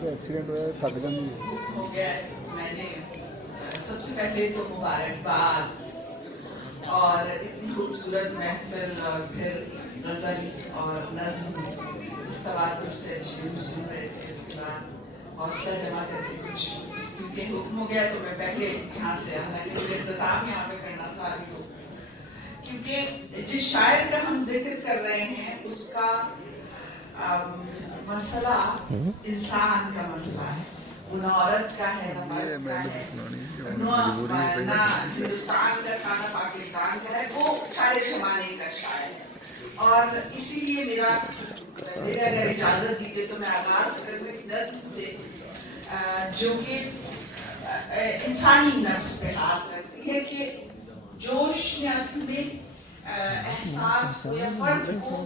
से एक्सीडेंट हुआ थक जाती हो गया। मैंने सबसे पहले तो मुबारकबाद और इतनी खूबसूरत महफिल और फिर गजल और नज्म जिस तवातुर से अच्छी सुन रहे थे, इसके बाद हौसला जमा करके कुछ, क्योंकि हुक्म हो गया तो मैं पहले यहाँ से हालांकि मुझे इख्तिताम यहाँ पे करना था तो, क्योंकि जिस शायर का हम जिक्र कर रहे हैं उसका मसला इंसान का मसला है, वो न औरत का है न मर्द का है, ना हिंदुस्तान का था न पाकिस्तान का है, वो सारे जमाने का शायर है। और इसीलिए मेरा अगर इजाजत दीजिए तो मैं आगाज करूँ एक नज्म से जो कि इंसानी नफ्स पे हाथ रखती है कि जोश ने असल में एहसास को या फर्द को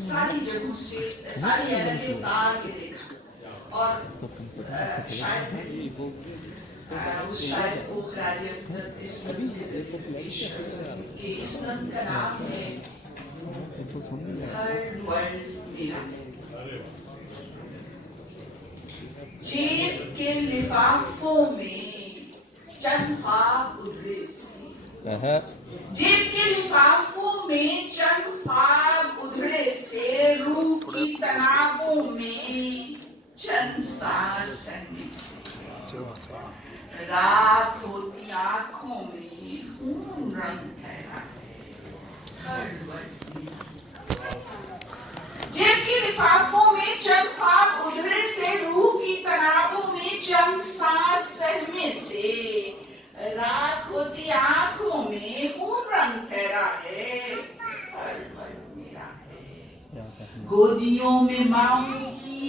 सारी जगहों से सारी एनर्जी उतार के देखा और शायद उस शायद को खराज इस नज़्म के ज़रिए पेश कर सके। इस नज़्म का नाम है हर वर्ल्ड मेरा। जेब के लिफाफों में चंद ख्वाब उधरे से, जेब के लिफाफों में चंद ख्वाब उधड़े से, रूह की तनावों में चंद सांस संगने से, राख होती आंखों में खून रंग ठहरा हर वक्त। जेब के लिफाफों में चंद ख्वाब उधड़े से, रूह की तनावों में चंद सांस सहमे से, राख होती आंखों में खून रंग ठहरा है हर पल मेरा है। गोदियों में माओ की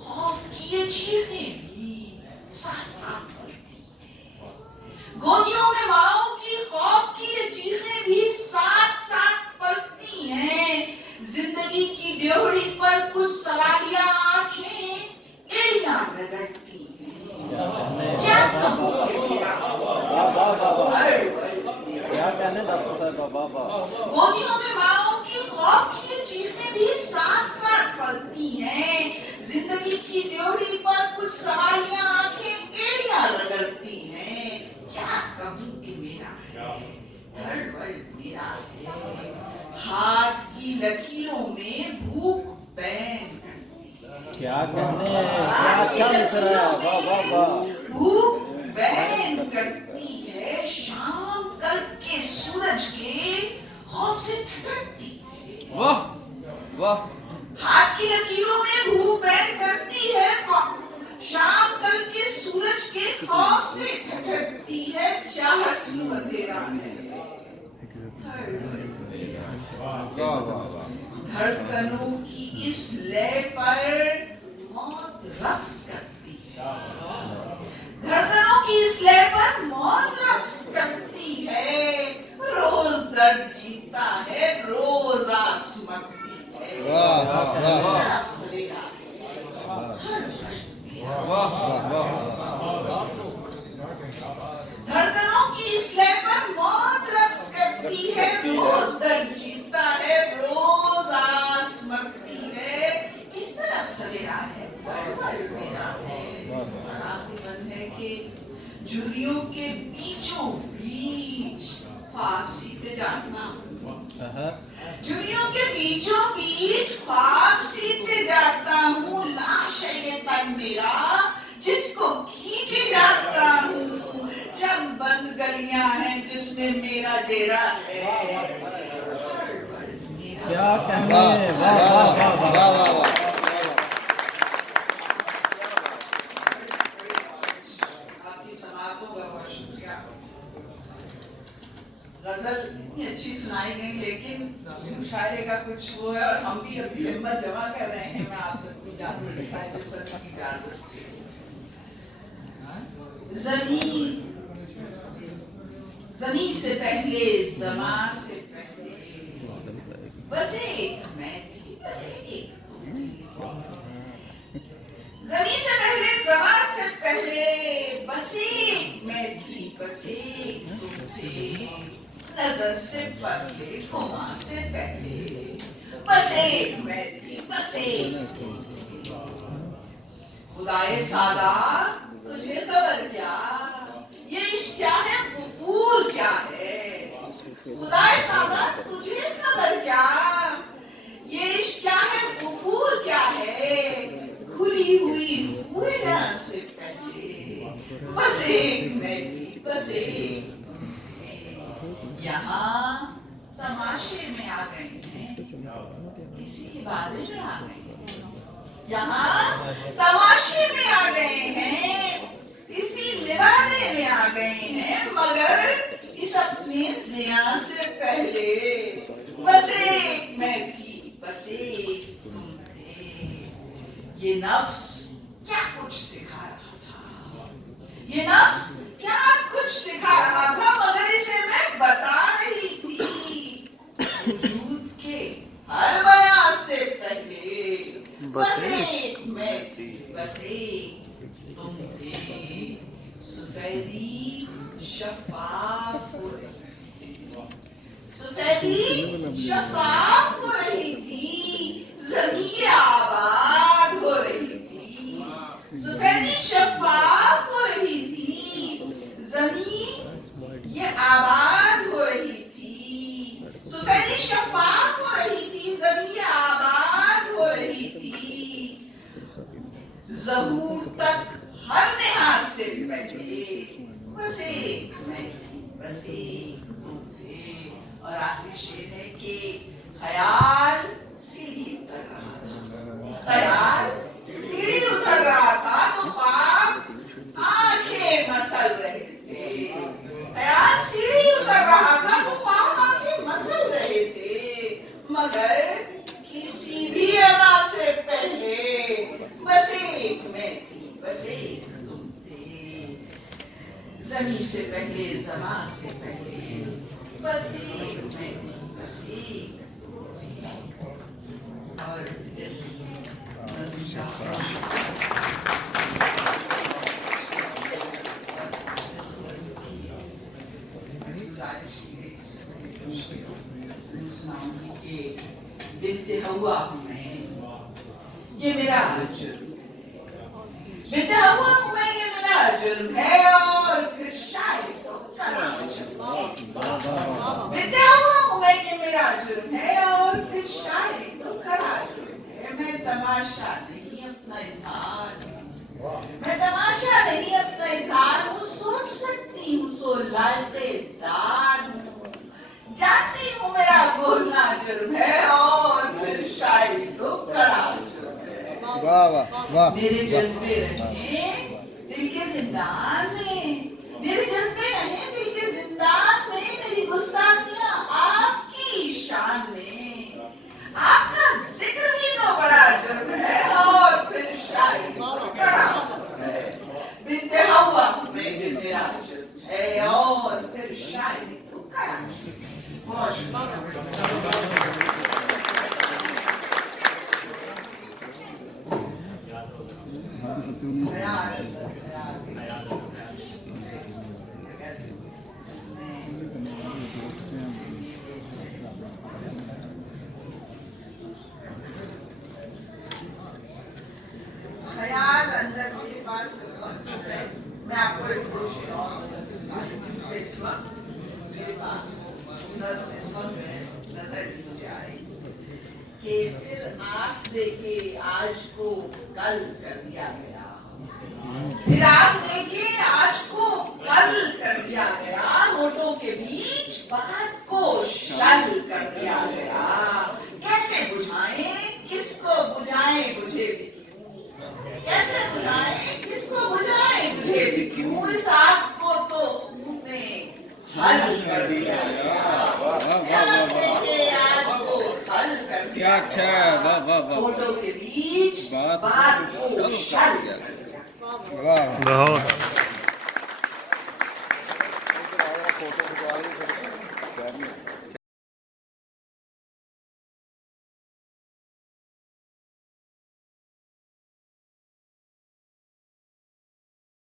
खौफ की ये चीखें भी साथ साथ पलती हैं, गोदियों में माओ की खौफ की ये चीखें भी साथ साथ पलती हैं। जिंदगी की ड्योढ़ी पर कुछ सवालिया आंखें एड़ियां रगड़ती हैं। क्या कहूं कि मेरा गोदियों में माओ की खौफ की चीखें भी साथ साथ पलती हैं। जिंदगी की ड्योढ़ी पर कुछ सवालिया आंखें एड़ियां रगड़ती हैं। क्या कहूं कि मेरा है थर्ड वर्ल्ड मेरा है। हाथ की लकीरों में भूख बैन करती, क्या कहने क्या मिसरा, वाह वाह वाह। भूख बैन करती है शाम कल के सूरज के खौफ से ठटकती है। वाह वाह। हाथ की लकीरों में भूख बैन करती है शाम कल के सूरज के खौफ से ठटकती है। चाहत सुबह तेरा है धड़कनों की इस लय पर मौत रक्स करती है, धड़कनों की इस लय पर मौत रक्स करती है। रोज दर्द जीता है रोज आसमती है। धड़कनों की इस लय पर मौत रक्स करती है, रोज दर्द जीता है रोज आस मरती है। किस तरफ सवेरा है मेरा है। और आखिरी बंद है कि झुर्रियों के बीचों बीच ख्वाब सीते जाता हूँ, झुर्रियों के बीचों बीच ख्वाब सीते जाता हूँ। लाश है ये तन मेरा जिसको खींचे जाता हूँ। चंद बंद गलियां हैं जिसमें मेरा डेरा है। क्या कहने, वाह वाह वाह वाह वाह वाह। आपकी समातों का बहुत शुक्रिया। गजल इतनी अच्छी सुनाई गई लेकिन मुशायरे का कुछ वो है और हम भी अभी हिम्मत जमा कर रहे हैं। मैं आप सबकी इजाजत से साहिब सर की इजाजत से ज़मीं से पहले ज़मां से पहले बस एक मैं थी, बस एक ज़मीं से पहले ज़मां से पहले बस एक मैं थी, बस एक तुम थे। नजर से पहले गुमा से पहले बस एक मैं थी, बस एक तुम थे। खुदाए सादा तुझे खबर क्या, ये इश्क क्या है, कुफूर क्या है। खुदाए सादा तुझे खबर क्या, ये इश्क क्या है, कुफूर क्या है। खुली हुई हुए जहां से पहले बस एक मैं थी, बस एक। यहाँ तमाशे में आ गए हैं, किसी इबादत में आ गए हैं। यहाँ तमाशे में आ गए हैं, इसी लिबादे में आ गए हैं, मगर इस अपने जिया से पहले बस एक मैं थी, बस एक तुम थे। ये नफ्स क्या कुछ सिखा रहा था, ये नफ्स क्या कुछ सिखा रहा था, मगर इसे मैं बता रही थी। वजूद के हर बयान से पहले बस एक मैं थी, बस एक तुम थे। सफेदी शफाफ हो रही थी, सफेदी शफाफ हो रही थी, ज़मीर आबाद हो रही थी। सफेदी शफाफ हो रही थी, ज़मीन ये आबाद हो रही थी। सफेदी शफाफ हो रही थी, ज़मीन आबाद हो रही थी। ज़हूर तक हर लिहाज से पहले बस एक मैं थी, बस एक तुम थे। और आखिरी शेर है कि ख्याल सीढ़ी उतर रहा था, ख्याल सीढ़ी उतर रहा था तो ख्वाब आंखें मसल रहे थे। ख्याल सीढ़ी उतर रहा था तो ख्वाब आंखें मसल रहे थे, मगर किसी भी अदा से पहले बस एक मैं थी, बस एक तुम थे। ज़मीं से पहले, ज़मां से पहले बस एक मैं थी, बस एक तुम थे। और जिस बिनते हवा हूँ मैं, ये मेरा जुर्म है। बिनते हवा हूँ मैं, ये मेरा जुर्म है, और फिर शायद तो करा जुर्म। बिनते हवा हूँ मैं, ये मेरा जुर्म है, और फिर शायद तो करा जुर्म है। मैं तमाशा नहीं अपना इजहार, मैं तमाशा नहीं अपना इजहार हूँ, सोच सकती हूँ सो लायक़-ए-दार हूँ। जानती हूँ मेरा बोलना जुर्म है, और फिर शायरी तो कड़ा जुर्म है। वाह वाह वाह। मेरे जज्बे रहे दिल के जिंदान में, मेरे जज्बे रहे दिल के जिंदान में, मेरी गुस्ताखियां आपकी शान में। आपका जिक्र भी तो बड़ा जुर्म है, और फिर शायरी तो कड़ा जुर्म है। बिनते हवा में ये मेरा जुर्म है, और फिर शायरी तो कड़ा जुर्म है। ख्याल अंदर मेरे पास इस वक्त है। मैं आपको एक दो शेर और बताती इस वक्त मेरे पास इस वक्त नजर मुझे आई कि फिर आस देके आज को कल कर दिया गया, फिर आस देके आज को कल कर दिया गया, होठों के बीच बात को शल कर दिया गया। कैसे बुझाएं किसको बुझाएं बुझे भी क्यों, कैसे बुझाएं किसको बुझाएं बुझे भी क्यों, इस आग को तो खून ने हल कर दिया गया। आज को हल कर दिया, क्या अच्छा है, वाह वाह वाह। होठों के बीच बात को शल कर दिया। वाह।